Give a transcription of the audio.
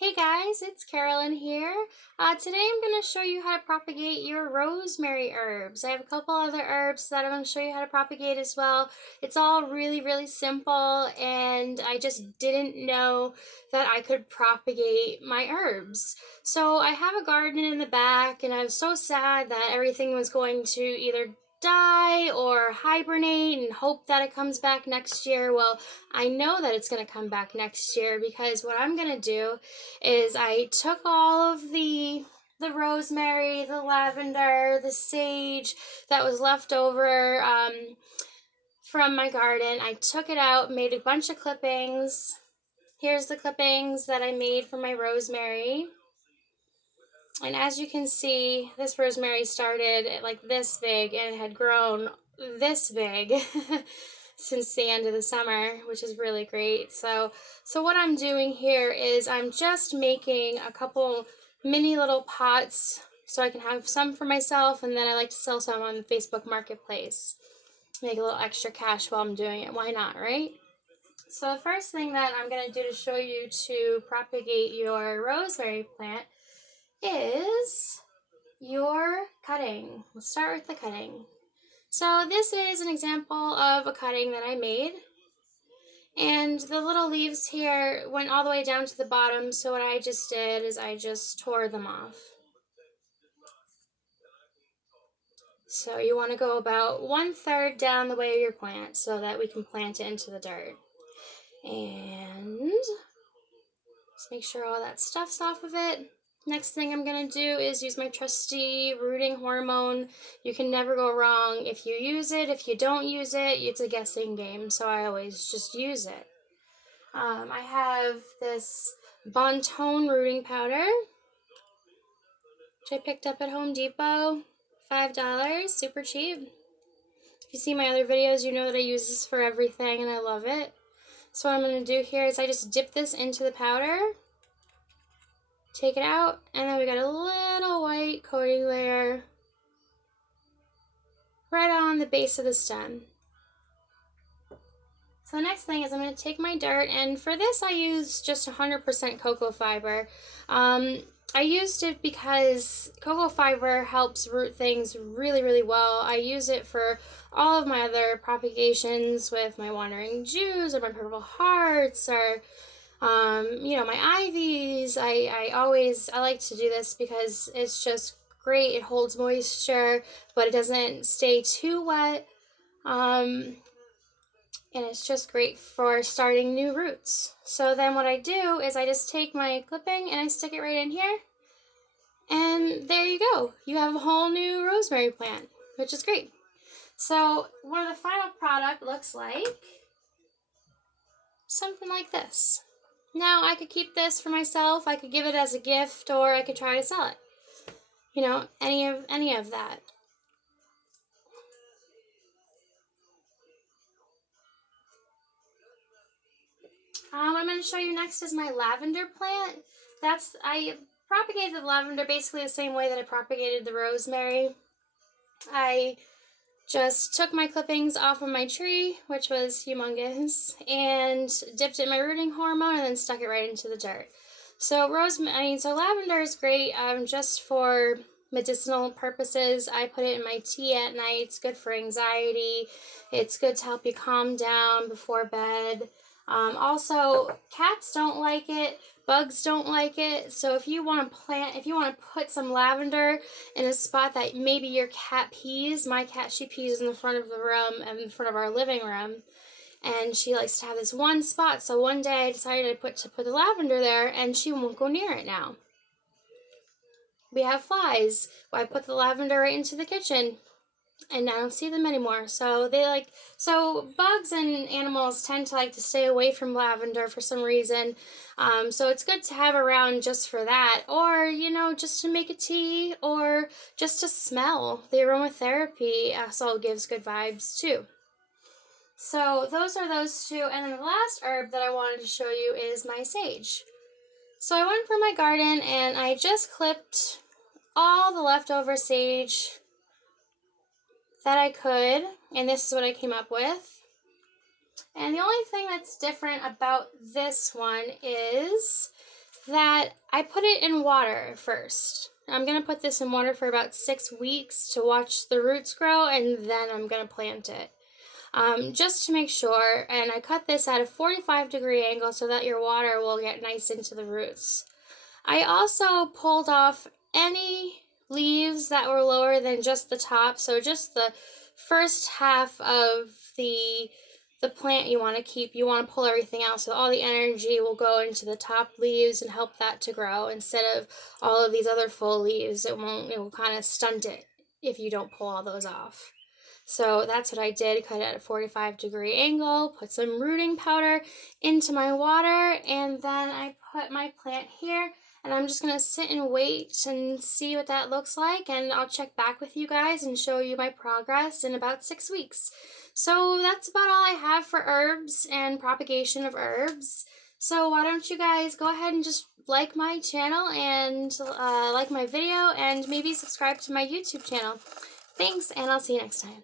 Hey guys, it's Carolyn here. Today I'm going to show you how to propagate your rosemary herbs. I have a couple other herbs that I'm going to show you how to propagate as well. It's all really simple, and I just didn't know that I could propagate my herbs. So I have a garden in the back, and I was so sad that everything was going to either die or hibernate and hope that it comes back next year. Well, I know that it's going to come back next year because what I'm going to do is I took all of the rosemary, the lavender, the sage that was left over from my garden. I took it out, made a bunch of clippings. Here's the clippings that I made for my rosemary. And as you can see, this rosemary started like this big and it had grown this big since the end of the summer, which is really great. So what I'm doing here is I'm just making a couple mini little pots so I can have some for myself, and then I like to sell some on Facebook Marketplace. Make a little extra cash while I'm doing it. Why not, right? So the first thing that I'm going to do to show you to propagate your rosemary plant is your cutting. Let's start with the cutting. So this is an example of a cutting that I made. And the little leaves here went all the way down to the bottom, so what I just did is I just tore them off. So you want to go about 1/3 down the way of your plant so that we can plant it into the dirt. And just make sure all that stuff's off of it. Next thing I'm going to do is use my trusty rooting hormone. You can never go wrong if you use it. If you don't use it, it's a guessing game, so I always just use it. I have this Bon Ton rooting powder, which I picked up at Home Depot, $5, super cheap. If you see my other videos, you know that I use this for everything and I love it. So what I'm going to do here is I just dip this into the powder, take it out, and then we got a little white coating layer right on the base of the stem. So the next thing is I'm going to take my dirt, and for this I use just 100% cocoa fiber. I used it because cocoa fiber helps root things really well. I use it for all of my other propagations with my wandering Jews or my purple hearts or my ivies. I like to do this because it's just great. It holds moisture, but it doesn't stay too wet. And it's just great for starting new roots. So then what I do is I just take my clipping and I stick it right in here. And there you go. You have a whole new rosemary plant, which is great. So what the final product looks like, something like this. Now I could keep this for myself, I could give it as a gift, or I could try to sell it. You know, any of that. What I'm going to show you next is my lavender plant. I propagated the lavender basically the same way that I propagated the rosemary. I just took my clippings off of my tree, which was humongous, and dipped it in my rooting hormone and then stuck it right into the dirt. So lavender is great just for medicinal purposes. I put it in my tea at night. It's good for anxiety. It's good to help you calm down before bed. Also, cats don't like it, bugs don't like it, so if you want to put some lavender in a spot that maybe your cat pees, my cat, she pees in the front of the room, in front of our living room, and she likes to have this one spot, so one day I decided to put the lavender there, and she won't go near it now. We have flies. I put the lavender right into the kitchen, and I don't see them anymore. So bugs and animals tend to like to stay away from lavender for some reason. So it's good to have around just for that, or just to make a tea, or just to smell. The aromatherapy also gives good vibes too. So those are those two, and then the last herb that I wanted to show you is my sage. So I went for my garden and I just clipped all the leftover sage that I could, and this is what I came up with. And the only thing that's different about this one is that I put it in water first. I'm going to put this in water for about 6 weeks to watch the roots grow, and then I'm going to plant it. Just to make sure, and I cut this at a 45-degree angle so that your water will get nice into the roots. I also pulled off any leaves that were lower than just the top, so just the first half of the plant you want to keep. You want to pull everything out so all the energy will go into the top leaves and help that to grow instead of all of these other full leaves. It will kind of stunt it if you don't pull all those off. So that's what I did, cut it at a 45-degree angle, put some rooting powder into my water, and then I put my plant here, and I'm just going to sit and wait and see what that looks like, and I'll check back with you guys and show you my progress in about 6 weeks. So that's about all I have for herbs and propagation of herbs. So why don't you guys go ahead and just like my channel and like my video, and maybe subscribe to my YouTube channel. Thanks, and I'll see you next time.